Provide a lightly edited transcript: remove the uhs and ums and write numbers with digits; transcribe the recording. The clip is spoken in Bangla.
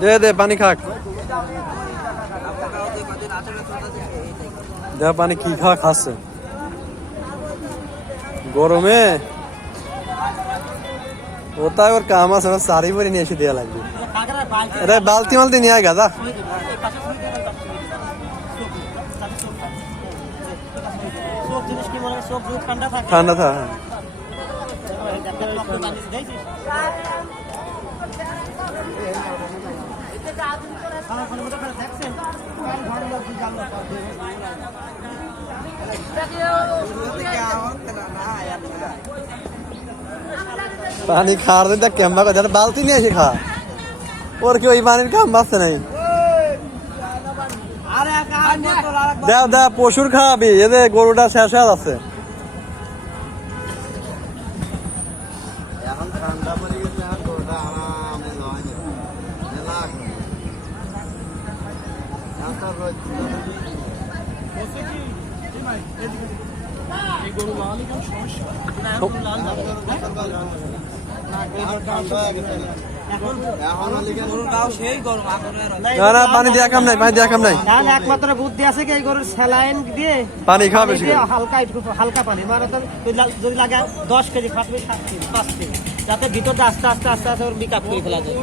দে দে পানি খাক দে পানি কি খাচ্ছে গরমে ওটাই ওর কাম আছে সারি ভরে নিয়ে এসে দেওয়া লাগবে রে বালতি মালতি নিয়ে আয় গাদা ঠান্ডা থা পানি খাওয়ার দিন কেমবা কথা বালতি নিয়ে এসে খা ওর কি ওই পানির কাম বাঁচছে নাই দেখ দেখ পশুর খাওয়াবি এদের গরুটা শেষ হয়ে যাচ্ছে এখন ঠান্ডা পড়ে গেছে এখন গরুটা আরামে লয় পানি দিয়া কাম নাই পানি দিয়া কাম নাই একমাত্র বুদ্ধি আছে কি এই গরুর স্যালাইন দিয়ে পানি খাওয়া বেশি হালকা একটু হালকা পানি মানে যদি লাগে 10 কেজি খাটবে 7 কেজি 5 কেজি যাতে ভিতরটা আস্তে আস্তে আস্তে আস্তে ওর বিকাপ করে ফেলা যায়